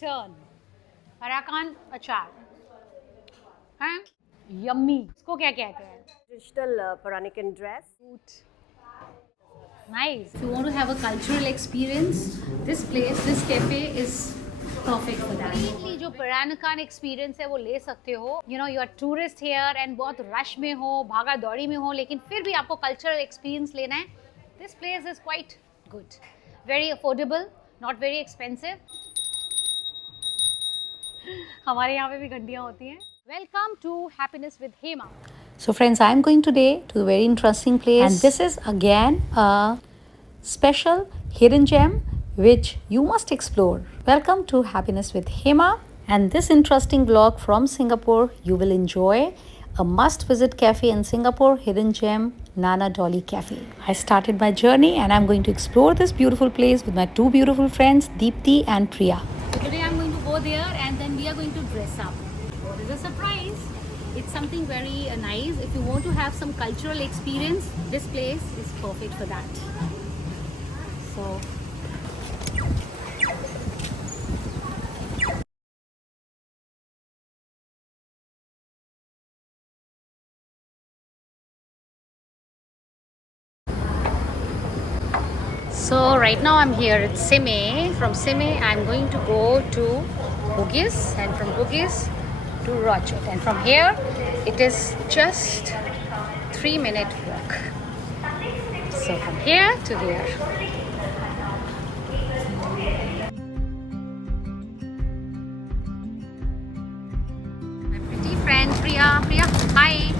turn. Arakan achar. हैं? Yummy. इसको क्या कहते हैं? Traditional Peranakan dress. Nice. If you want to have a cultural experience, this place, this cafe is perfect for that. Completely जो Peranakan experience है वो ले सकते हो. You know, you are tourist here and बहुत rush में हो, भागा दौड़ी में हो, लेकिन फिर भी आपको cultural experience लेना है. This place is quite good. Very affordable, not very expensive. हमारे यहाँ पे भी घंटियाँ होती हैं. Welcome to Happiness with Hema. So friends, I am going today to a very interesting place, and this is again a special hidden gem which you must explore. Welcome to Happiness with Hema, and this interesting vlog from Singapore. You will enjoy a must visit cafe in Singapore, hidden gem Nana Dolly Cafe. I started my journey and I'm going to explore this beautiful place with my two beautiful friends Deepti and Priya. So today I'm going to go there and then we are going to dress up. What is a surprise? It's something very nice. If you want to have some cultural experience, this place is perfect for that. So So right now I'm here at Sime. From Sime I'm going to go to Bugis, and from Bugis to Rochette, and from here it is just 3-minute walk. So from here to here. My pretty friend Priya. Priya, hi.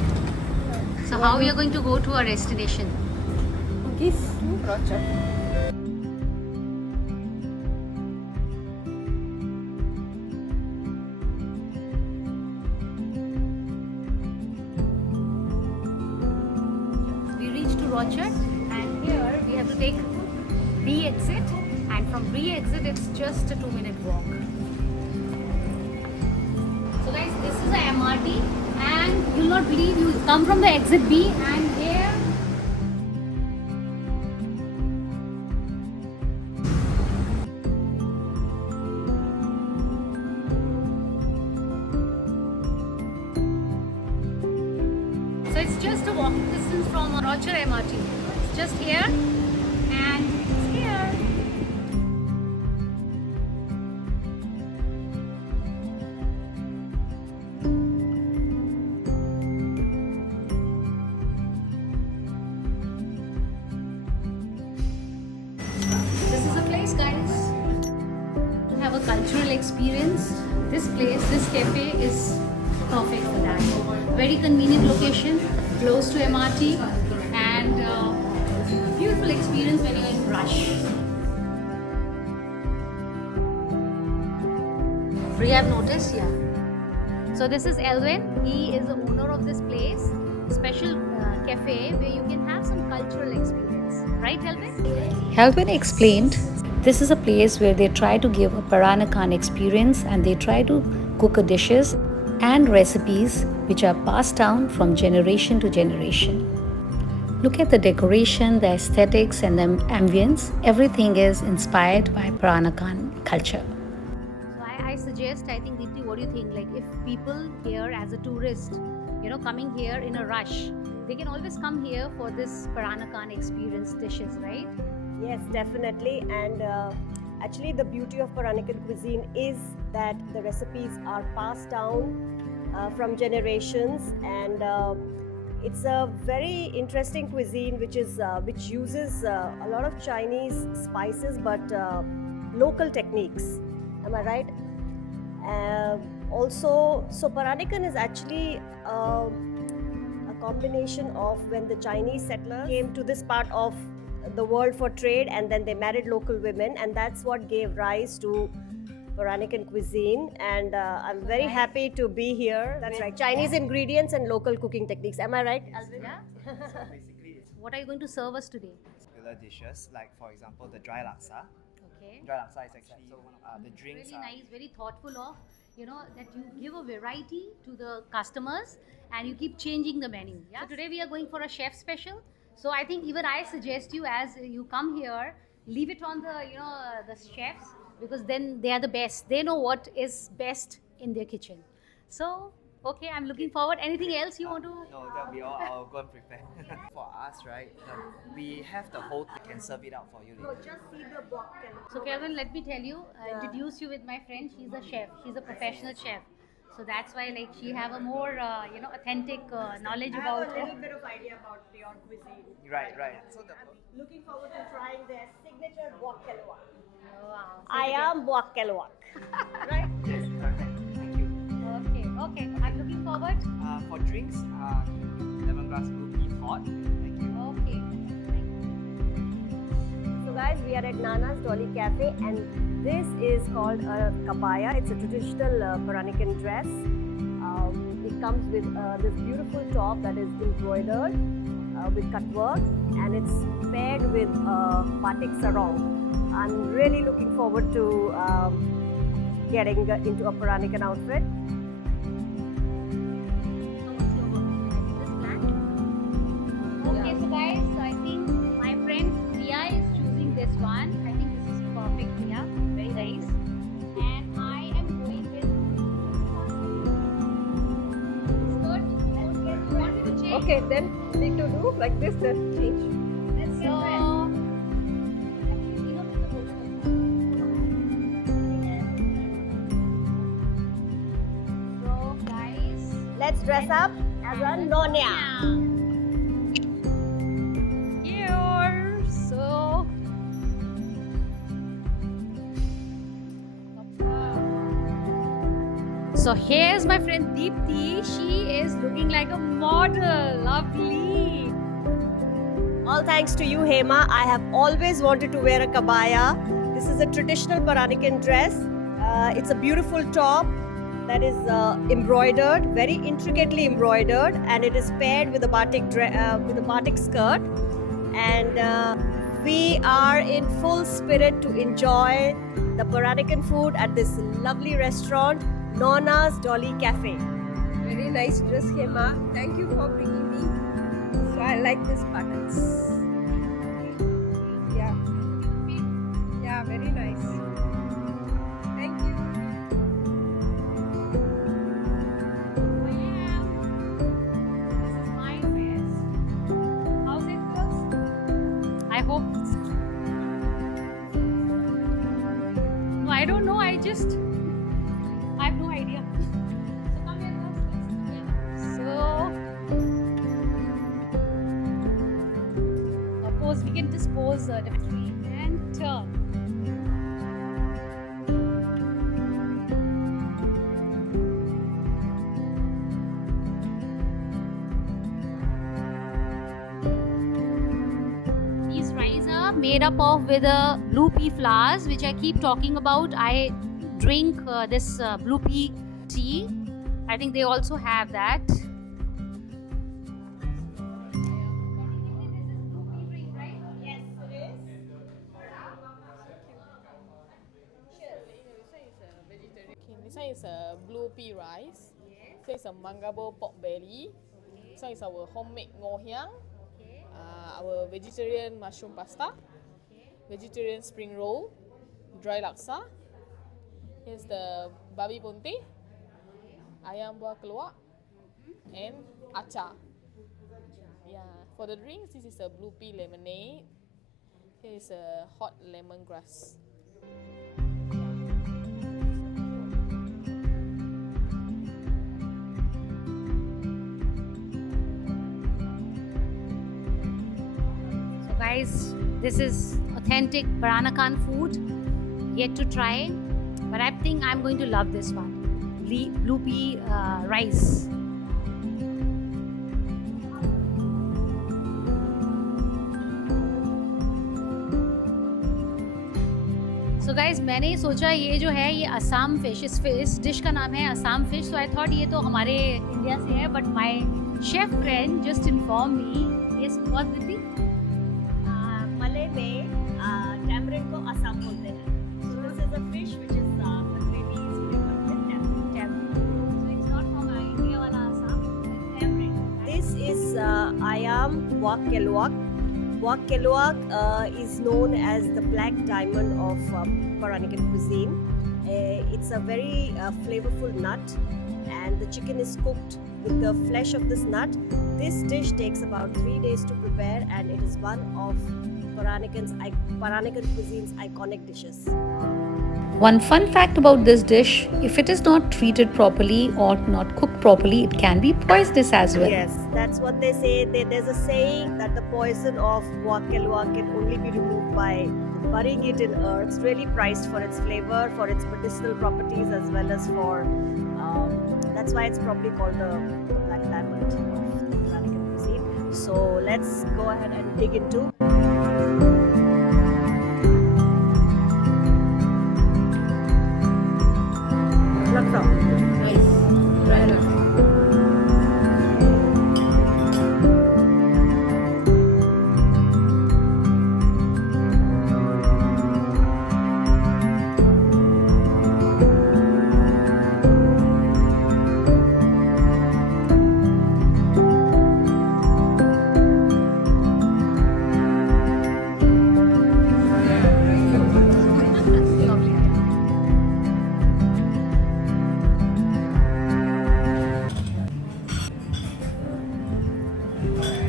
So how we are going to go to our destination? Bugis, Rochette. We reached to Rochette, and here we have to take B exit, and from B exit it's just a 2-minute walk. So guys, this is a MRT, and you'll not believe, you come from the exit B and here so it's just a walking distance from Rochette MRT. It's just here and it's here. This is a place, guys. To have a cultural experience, this place, this cafe is perfect for that. Very convenient location, close to MRT, and beautiful experience when you're in rush. Free, I've noticed, yeah. So this is Elwin. He is the owner of this place, special cafe where you can have some cultural experience. Right, Elwin? Helvin explained this is a place where they try to give a Peranakan experience and they try to cook a dishes and recipes which are passed down from generation to generation. Look at the decoration, the aesthetics and the ambience. Everything is inspired by Peranakan culture. So I suggest, I think, Deepti, what do you think? Like, if people here as a tourist, you know, coming here in a rush, they can always come here for this Peranakan experience dishes, right? Yes, definitely. And actually, the beauty of Peranakan cuisine is that the recipes are passed down from generations, and it's a very interesting cuisine which uses a lot of Chinese spices but local techniques. Am I right? Also, so Peranakan is actually a combination of when the Chinese settlers came to this part of the world for trade, and then they married local women, and that's what gave rise to Peranakan cuisine. And I'm very happy to be here. That's right, Chinese ingredients and local cooking techniques. Am I right, Alvin? Yeah. So basically, it's What are you going to serve us today? popular dishes like, for example, the dry laksa. Okay. Dry laksa is actually the drinks Really are nice, very thoughtful of, you know, that you give a variety to the customers and you keep changing the menu. Yeah. So today we are going for a chef special. So I think even I suggest you, as you come here, leave it on the, you know, the chefs. because then they are the best. They know what is best in their kitchen. So, okay, I'm looking forward. Anything else you want to? No, that'll be all. I'll go and prepare. For us, right, we have the whole thing. Can serve it out for you later. Just see the wok and So, Kevin, let me tell you, introduce you with my friend. She's a chef. She's a professional chef. So that's why, like, she have a more, authentic knowledge I about. have a little bit of idea about your cuisine. Right, right. So the Looking forward to trying their signature wok and wok. Oh, wow. I am wok and wok. Right? yes, perfect. Thank you. Okay. I'm looking forward. For drinks, lemongrass blue tea hot. Thank you. Okay. So guys, we are at Nana's Dolly Cafe and this is called a kabaya. It's a traditional Peranakan dress. It comes with this beautiful top that is embroidered with cut work and it's paired with batik sarong. I'm really looking forward to getting into a Peranakan outfit. Okay, so guys, I think my friend Priya is choosing this one. I think this is perfect, Priya. Very nice. And I am going with skirt. You want me to change? Okay, then need to do like this then change. Let's get actually, with the whole So, guys, Let's dress up as a nonya. Here, so here's my friend Deepthi. She is looking like a model. Lovely. All thanks to you, Hema. I have always wanted to wear a kabaya. This is a traditional Peranakan dress. It's a beautiful top that is embroidered, very intricately embroidered, and it is paired with a batik skirt. And we are in full spirit to enjoy the Peranakan food at this lovely restaurant, Nana's Dolly Cafe. Very nice dress, Hema. Thank you for bringing me. So I like these buttons. Yeah, very nice. Thank you. This is my dress. How's it, girls? I hope. No, I don't know. I have no idea. So come here, girls. So, pose. We can just pose differently and turn. These rice are made up of with blue pea flowers, which I keep talking about. I drink this blue pea tea. I think they also have that. Okay, this one is a blue pea rice. This is a mangabo pork belly. This one is our homemade ngoh hiang. Our vegetarian mushroom pasta. Vegetarian spring roll. Dry laksa. Here's the babi ponte. Ayam buah keluak. And acar. Yeah. For the drinks, this is a blue pea lemonade. Here is a hot lemongrass. So guys, this is authentic Peranakan food. Yet to try, but I think I'm going to love this one. Blue pea rice. So guys, मैंने सोचा ये जो है ये Assam fish, इस dish का नाम है Assam fish. So I thought ये तो हमारे इंडिया से है, but my chef friend just informed me. Yes, what did he? Malay में tamarind को असम बोलते हैं. So this is a fish which is the gravy is flavored with tamarind. So it's not from India wala Assam, it's tamarind. This is ayam wak kelwak. Wak Keluak is known as the black diamond of Peranakan cuisine. It's a very flavorful nut, and the chicken is cooked with the flesh of this nut. This dish takes about 3 days to prepare, and it is one of Peranakan cuisine's iconic dishes. One fun fact about this dish, if it is not treated properly or not cooked properly, it can be poisonous as well. Yes, that's what they say. There's a saying that the poison of Wak Keluak can only be removed by burying it in earth. It's really prized for its flavor, for its medicinal properties, as well as for that's why it's probably called the black diamond of the Peranakan cuisine. So let's go ahead and dig into. Nice. Right enough.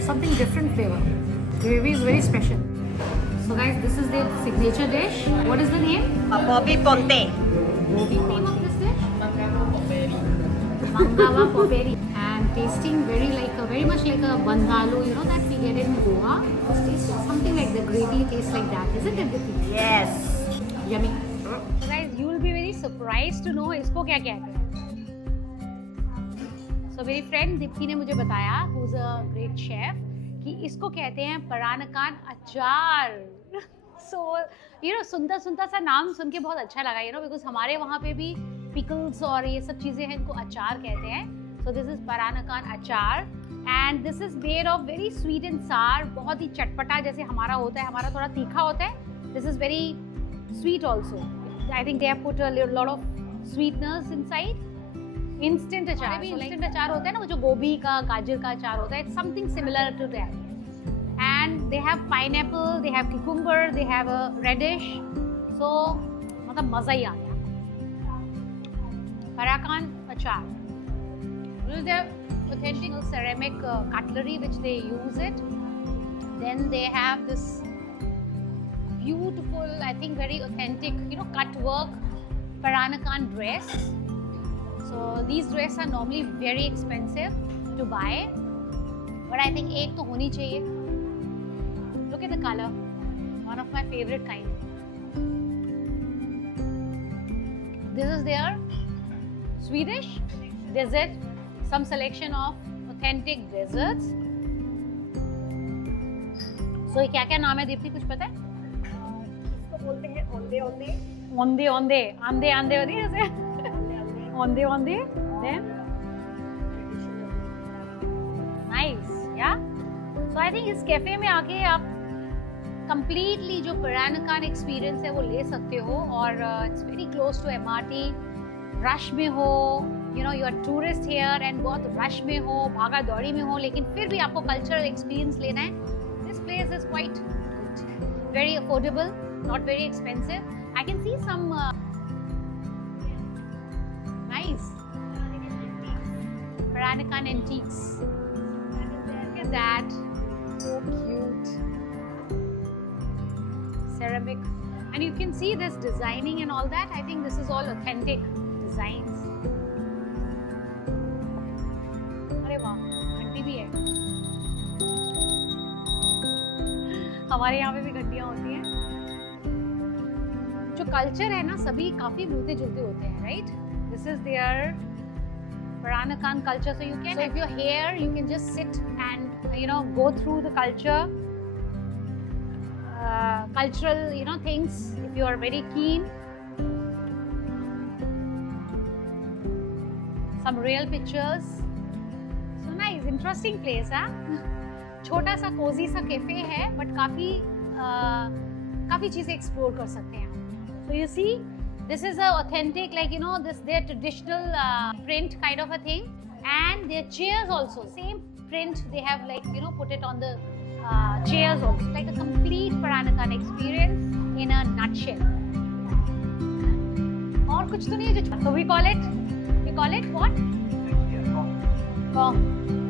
Something different flavor. Gravy is very special. So guys, this is their signature dish. What is the name? Bobby Ponte. What is the name of this dish? Mangabo pork belly. Mangava poperi. And tasting very much like a bandhalu, you know, that we get in Goa. Tastes something like the gravy tastes like that, isn't it, Dipti? Yes. Yummy. So guys, you will be very surprised to know इसको क्या कहते हैं. So मेरी friend Deepti ने मुझे बताया, who's a great chef, कि इसको कहते हैं Peranakan अचार. So you know, सुनता सा नाम सुन के बहुत अच्छा लगा, you know, because हमारे वहाँ पे भी pickles और ये सब चीज़ें हैं, इनको अचार कहते हैं. So this is Peranakan अचार, and this is made of very sweet and sour. बहुत ही चटपटा जैसे हमारा होता है, हमारा थोड़ा तीखा होता है. This is very sweet also. I think they have put a lot of sweeteners inside. Instant अचार भी instant अचार होता है ना, वो जो गोभी का गाजर का अचार होता है. It's something similar to that. And they have pineapple, they have cucumber, they have a radish. So मतलब मज़ा ही आ गया. Peranakan अचार. This is their authentic ceramic cutlery which they use it. Then they have this beautiful, I think very authentic, you know, cut work Peranakan dress. So these dresses are normally very expensive to buy, but I think एक तो होनी चाहिए. Look at the color, one of my favorite kind. This is their Swedish dessert, some selection of authentic desserts. So ये क्या नाम है दीप्ति, कुछ पता है? इसको बोलते हैं ओंदे ओंदे. ओंदे ओंदे, आंदे आंदे होती है जैसे. ओंदे ओंदे. Then nice, yeah. So I think इस कैफे में आके आप completely जो Peranakan experience है वो ले सकते हो, और it's very close to MRT. Rush में हो, you know, you are tourist here and बहुत रश में हो, भागा दौड़ी में हो, लेकिन फिर भी आपको cultural experience लेना है. This place is quite good, very affordable, not very expensive. I can see some nice Peranakan antiques. Look at that, so cute. Ceramic, and you can see this designing and all that. I think this is all authentic designs. अरे वाह, घंटी भी है. हमारे यहाँ पे भी घंटियाँ होती हैं. जो कल्चर है ना, सभी काफी मिलते जुलते होते हैं, right? This is their Peranakan culture. So you can, if you're here, you can just sit and, you know, go through the culture, cultural, you know, things if you are very keen. Some real pictures. So nice, interesting place, huh? छोटा सा Cozi सा cafe है, but काफी चीजें explore कर सकते हैं आप. So you see, this is a authentic, like, you know, this their traditional print kind of a thing, and their chairs also same print. They have, like, you know, put it on the chairs also. It's like a complete Peranakan experience in a nutshell. और कुछ तो नहीं है जो. So we call it what? Gong.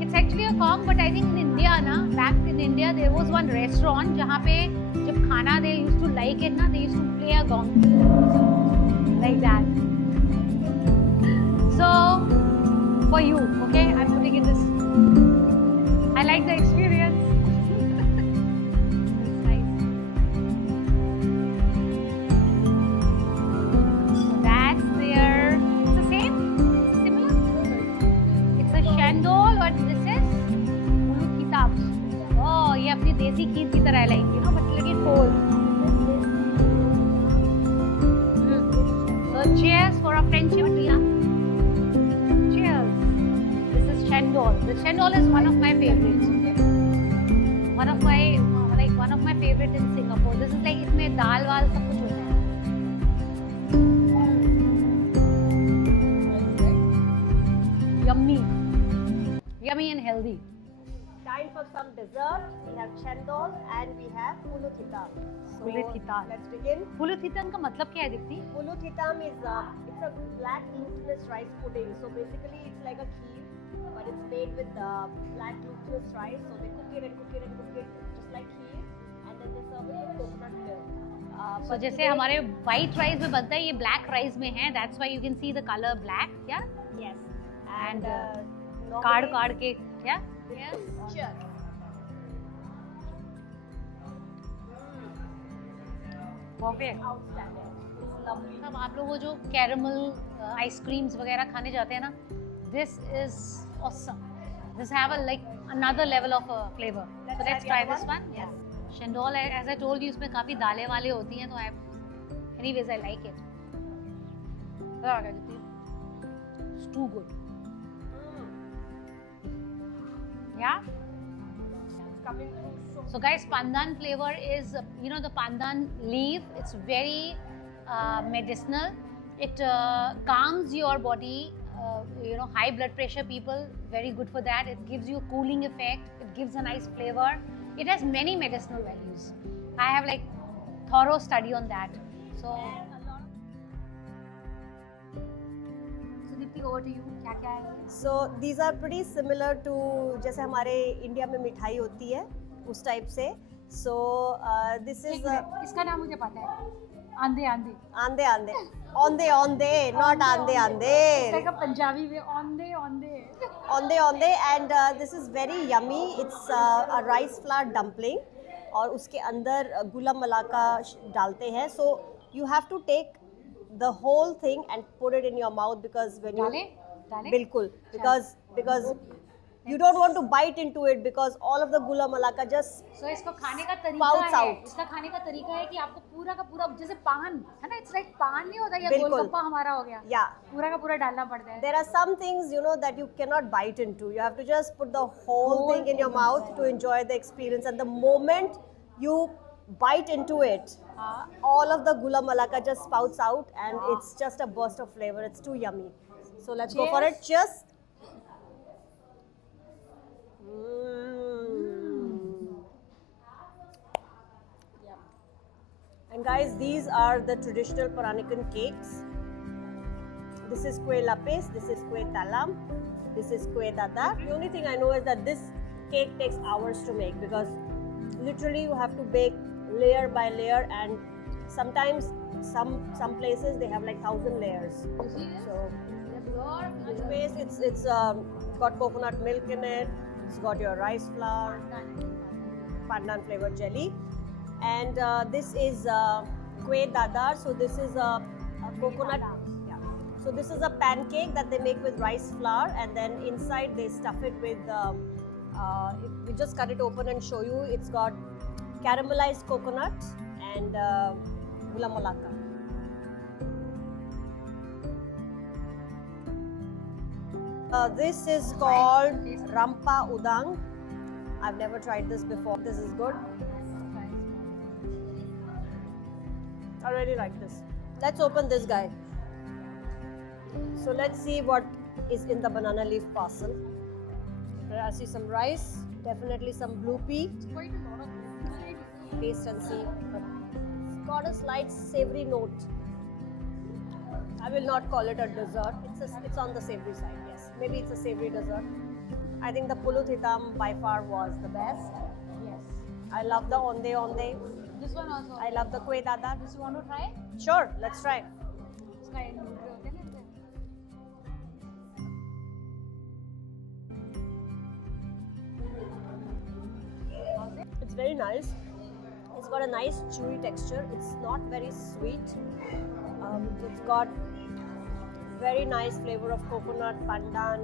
It's actually a gong, but I think in India na, back in India there was one restaurant जहाँ पे जब खाना they used to like it ना, they used to play a gong like that. So for you, okay, I'm putting in this. I like the experience. It's nice. So that's there. It's the same. It's similar. It's a shandol, or this is ulu kitab. Oh, ये अपनी देसी खीर की तरह like, you know, but little cold. So cheers for our friendship, Tia. Cheers. This is chendol. The chendol is one of my favorites. One of my favorite in Singapore. This is like इसमें दाल वाल सब कुछ होता है. Yummy. Yummy and healthy. Time for some dessert. We have chendol and we have pulut hitam. So Pulut hitam. let's begin. पुलुथ हितन का मतलब क्या है Deepti? Pulut hitam is it's a black glutinous rice pudding. So basically it's like a kheer, but it's made with black glutinous rice. So they cook it and cook it and cook it just like kheer, and then they serve it with coconut milk. So जैसे हमारे white rice में बनता है, ये black rice में है. That's why you can see the color black. Yeah. Yes. And normally- काट के क्या? Yes. Cheers. Perfect. Outstanding. It's lovely. अब आप लोग वो जो कैरमल आइसक्रीम्स वगैरह खाने जाते हैं ना, this is awesome. This have a like another level of flavor. So let's try this one. Yes. Shandol, as I told you, इसमें काफी दालें वाले होती हैं, तो anyways I like it. It's too good. Yeah. It's coming through so So guys, pandan flavor is, you know, the pandan leaf. It's very medicinal. It calms your body. You know, high blood pressure people, very good for that. It gives you a cooling effect. It gives a nice flavor. It has many medicinal values. I have like thorough study on that. So Dipti, over to you. क्या क्या है? So these are pretty similar to जैसे हमारे India में मिठाई होती है उस टाइप से. So this is इसका नाम मुझे पता है. आंधे आंधे. आंधे आंधे औंधे औंधे not आंधे आंधे like a Punjabi way. आंधे आंधे. औंधे औंधे and this is very yummy. It's a rice flour dumpling और उसके अंदर गुला मलाका डालते हैं. So you have to take the whole thing and put it in your mouth because when you डाले? बिल्कुल because you don't want to bite into it because all of the gula malaka just So इसको खाने का तरीका Spouts है. out. इसका खाने का तरीका है कि आपको पूरा का पूरा जैसे पान है ना, इट्स लाइक पान नहीं होता या बिल्कुल. गोलगप्पा हमारा हो गया. yeah. पूरा का पूरा डालना पड़ता है. There are some things, you know, that you cannot bite into. You have to just put the whole thing in your mouth to enjoy the experience. And the moment you bite into it, all of the gula malaka just spouts out and it's just a burst of flavor. It's too yummy. So let's go for it. Cheers. And guys, these are the traditional Peranakan cakes. This is kue lapis, this is kue talam, this is kue dada. The only thing I know is that this cake takes hours to make because literally you have to bake layer by layer, and sometimes some places they have like 1,000 layers. You see this? So The pure base, it's got coconut milk in it. It's got your rice flour, pandan flavored jelly, and this is kue dadar. So this is a coconut. Yeah. So this is a pancake that they make with rice flour, and then inside they stuff it with. We just cut it open and show you. It's got caramelized coconut and gula melaka. This is called Rampa Udang. I've never tried this before. This is good. I really like this. Let's open this guy. So let's see what is in the banana leaf parcel. I see some rice, Definitely some blue pea. Quite a lot of Taste and see. It's got a slight savory note. I will not call it a dessert. It's on the savory side, yes. Maybe it's a savory dessert. I think the Pulut Hitam by far was the best. Yes. I love the onde onde. This one also. I love the kue dadar. This you want to try? Sure, let's try. इसका end होते होते ना इनसे। It's very nice. It's got a nice chewy texture. It's not very sweet. It's got very nice flavor of coconut, pandan,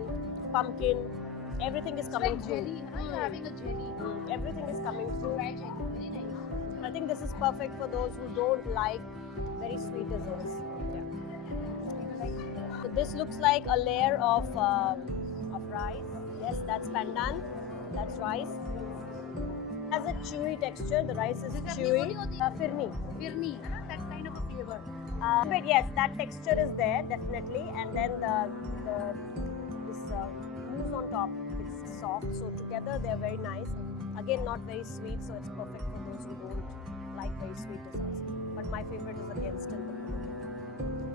pumpkin. Everything is It's coming like through. jelly, you know, you're having a jelly. Everything is coming through. Dry jelly, very nice. I think this is perfect for those who don't like very sweet desserts. So this looks like a layer of rice. Yes, that's pandan. That's rice. Has a chewy texture. The rice is Is it chewy. apni hoti? Firni. Firni, है ना? That kind of a flavor. But yes, that texture is there definitely, and then this mousse on top. It's soft. So together they're very nice. Again, not very sweet, so it's perfect for those who don't like very sweet desserts. But my favorite is again still the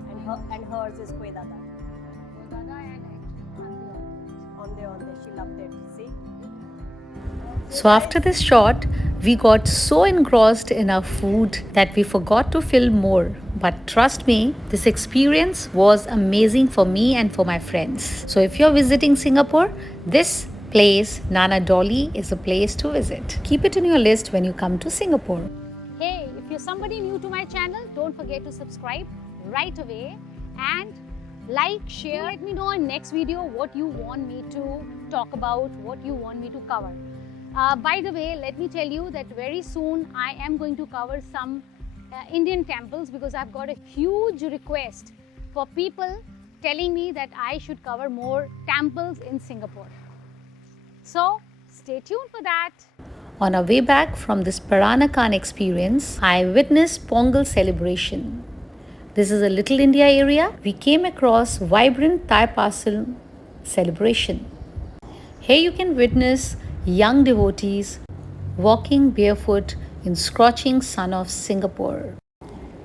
pulut, and hers is kue dadar. Dada and actually Onde, she loved it. See. So after this shot, we got so engrossed in our food that we forgot to film more. But trust me, this experience was amazing for me and for my friends. So if you're visiting Singapore, this place, Nana Dolly, is a place to visit. Keep it in your list when you come to Singapore. Hey, if you're somebody new to my channel, don't forget to subscribe right away and like, share. Let me know in next video what you want me to talk about, what you want me to cover. By the way, let me tell you that very soon I am going to cover some Indian temples because I've got a huge request for people telling me that I should cover more temples in Singapore. So stay tuned for that. On our way back from this Peranakan experience, I witnessed Pongal celebration. This is a Little India area. We came across vibrant Thai Parcel celebration. Here you can witness young devotees walking barefoot in scorching sun of Singapore.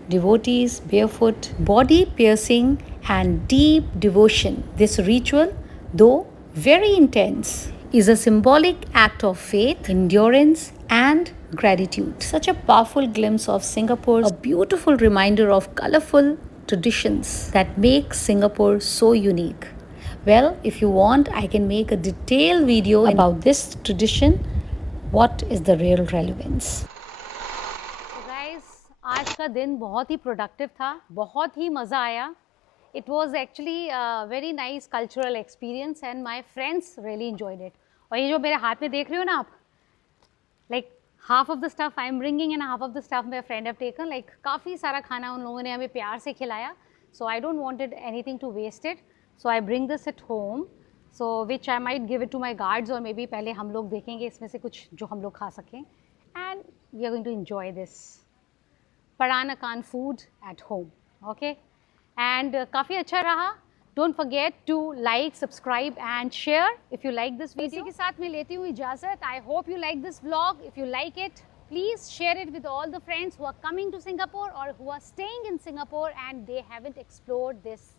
Devotees barefoot, body piercing and deep devotion. This ritual, though very intense, is a symbolic act of faith, endurance and gratitude. Such a powerful glimpse of Singapore, a beautiful reminder of colorful traditions that make Singapore so unique. Well, if you want, I can make a detailed video about this tradition. What is the real relevance? So guys, आज का दिन बहुत ही productive था, बहुत ही मज़ा आया. It was actually a very nice cultural experience and my friends really enjoyed it. और ये जो मेरे हाथ में देख रहे हो ना आप, like half of the stuff I am bringing and half of the stuff my friend have taken. Like काफ़ी सारा खाना उन लोगों ने हमें प्यार से खिलाया. So I don't wanted anything to waste it. So I bring this at home. So which I might give it to my guards or maybe पहले हम लोग देखेंगे इसमें से कुछ जो हम लोग खा सकें. And we are going to enjoy this Peranakan food at home. Okay. And काफ़ी अच्छा रहा. Don't forget to like, subscribe and share if you like this video. इसी के साथ मैं लेती हूँ इजाज़त. I hope you like this vlog. If you like it, please share it with all the friends who are coming to Singapore or who are staying in Singapore and they haven't explored this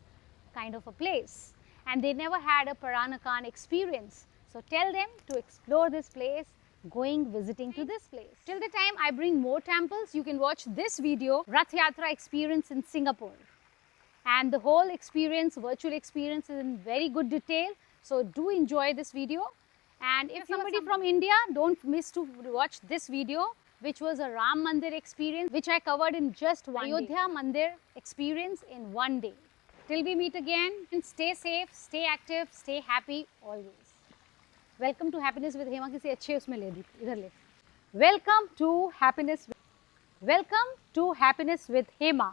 kind of a place and they never had a Peranakan experience. So tell them to explore this place, visiting to this place. Till the time I bring more temples, you can watch this video, Rath Yatra experience in Singapore. And the whole experience, virtual experience is in very good detail. So do enjoy this video. And if somebody from India, don't miss to watch this video, which was a Ram Mandir experience, which I covered in just one Ayodhya Mandir experience in one day. Till we meet again, stay safe, stay active, stay happy always. Welcome to Happiness with Hema. किसी अच्छे उसमें ले दी इधर ले. Welcome to Happiness with Hema.